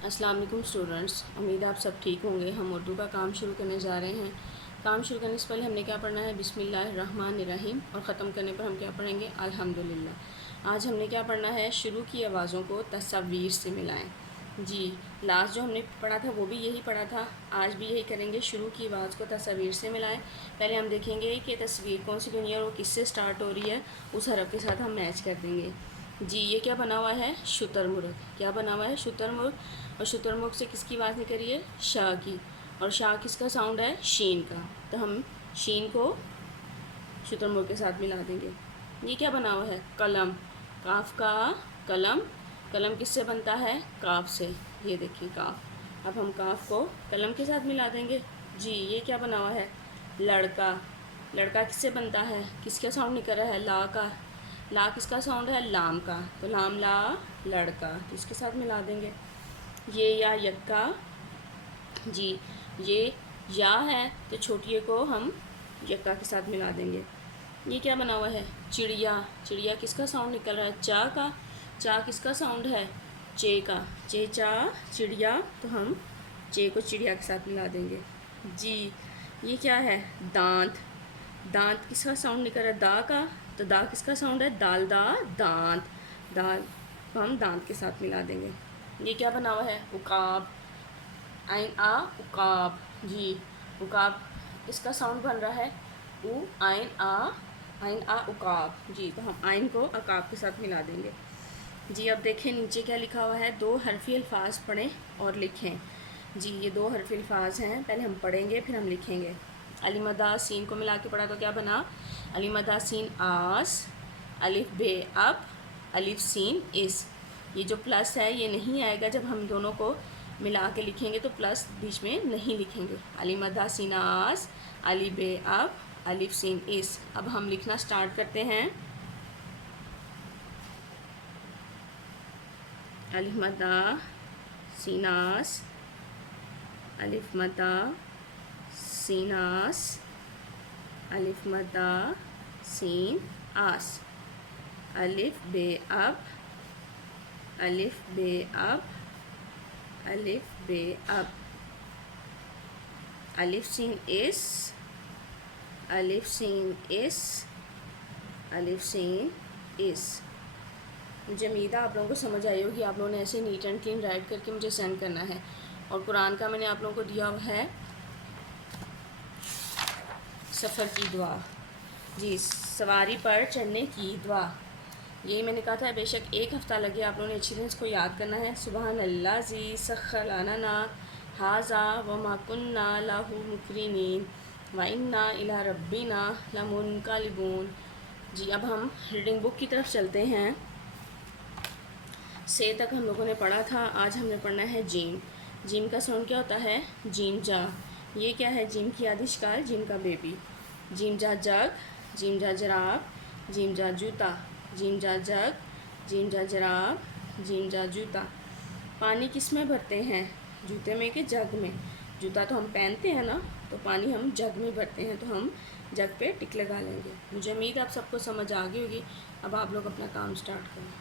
अस्सलाम वालेकुम स्टूडेंट्स, उम्मीद है आप सब ठीक होंगे। हम उर्दू का काम शुरू करने जा रहे हैं। काम शुरू करने से पहले हमने क्या पढ़ना है? बिस्मिल्लाहिर्रहमानिर्रहीम। और ख़त्म करने पर हम क्या पढ़ेंगे? अल्हम्दुलिल्लाह। आज हमने क्या पढ़ना है? शुरू की आवाज़ों को तस्वीर से मिलाएं। जी, लास्ट जो हमने पढ़ा था वो भी यही पढ़ा था, आज भी यही करेंगे। शुरू की आवाज़ को तस्वीर से मिलाएं। पहले हम देखेंगे कि तस्वीर कौन सी बनी है और वो किससे स्टार्ट हो रही है, उस हरफ के साथ हम मैच कर देंगे। जी, ये क्या बना हुआ है? शुतुरमुर्ग। क्या बना हुआ है? शुतुरमुर्ग। और शुतुरमुर्ग से किसकी आवाज़ निकल रही है? शाह की। और शाह किसका साउंड है? शीन का। तो हम शीन को शुतुरमुर्ग के साथ मिला देंगे। ये क्या बना हुआ है? कलम। काफ का कलम। कलम किससे बनता है? काफ से। ये देखिए काफ। अब हम काफ को कलम के साथ मिला देंगे। जी, ये क्या बना हुआ है? लड़का। लड़का किससे बनता है? किसका साउंड निकल रहा है? ला का। ला किसका साउंड है? लाम का। तो लाम ला लड़का, तो इसके साथ मिला देंगे। ये या यक्का। जी, ये या है तो छोटी ए को हम यक्का के साथ मिला देंगे। ये क्या बना हुआ है? चिड़िया। चिड़िया किसका साउंड निकल रहा है? चा का। चा किसका साउंड है? चे का। चे चा चिड़िया, तो हम चे को चिड़िया के साथ मिला देंगे। जी, ये क्या है? दांत। दांत किसका साउंड निकल रहा है? दा का। तो दा किसका साउंड है? दाल दा दांत। दाल को हम दांत के साथ मिला देंगे। ये क्या बना हुआ है? उकाब। आइन आ उकाब। जी, उकाब इसका साउंड बन रहा है उ आइन आ। आइन आ उकाब। जी, तो हम आइन को अकाब के साथ मिला देंगे। जी, अब देखें नीचे क्या लिखा हुआ है? दो हरफी अल्फाज पढ़ें और लिखें। जी, ये दो हरफी अल्फाज हैं, पहले हम पढ़ेंगे फिर हम लिखेंगे। अलिमदा सीन को मिला के पढ़ा तो क्या बना? अलिमदा सीन आस, अलिफ बे अब, अलिफ सीन इस। ये जो प्लस है ये नहीं आएगा, जब हम दोनों को मिला के लिखेंगे तो प्लस बीच में नहीं लिखेंगे। अलिमदा सीन आस, अलिफ बे अब, अलिफ सीन इस। अब हम लिखना स्टार्ट करते हैं। अलिफ मदा सीनास, अलिफ मदा सीनास, अलिफ मदा सीन आस, अलिफ बे अब, अलिफ बे अब, अलिफ बे अब, अलिफ सीन इस, अलिफ सीन इस, अलिफ सीन इस। मुझे उम्मीद है आप लोगों को समझ आई होगी। आप लोगों ने ऐसे नीट एंड क्लीन राइट करके मुझे सेंड करना है। और कुरान का मैंने आप लोगों को दिया हुआ है सफ़र की दुआ। जी, सवारी पर चढ़ने की दुआ। यही मैंने कहा था, बेशक एक हफ़्ता लगे, आप लोगों ने अच्छी तरह इसको याद करना है। सुबहान अल्लाह जी सख्खर लना हाजा व मा कुन्ना लहू मुकरिनीन व इन्ना इला रब्बिना लमुनक़लिबून। जी, अब हम रीडिंग बुक की तरफ चलते हैं। से तक हम लोगों ने पढ़ा था, आज हमने पढ़ना है जीम। जीम का साउंड क्या होता है? जीम जा। ये क्या है? जीम की आदि शिकार, जीम का बेबी। जीम जा जग, जीम जा जराब, जीम जा जूता। जीम जा जग, जीम जा जराब, जीम जा जूता। पानी किस में भरते हैं? जूते में कि जग में? जूता तो हम पहनते हैं ना, तो पानी हम जग में भरते हैं, तो हम जग पे टिक लगा लेंगे। मुझे उम्मीद है आप सबको समझ आ गई होगी। अब आप लोग अपना काम स्टार्ट करें।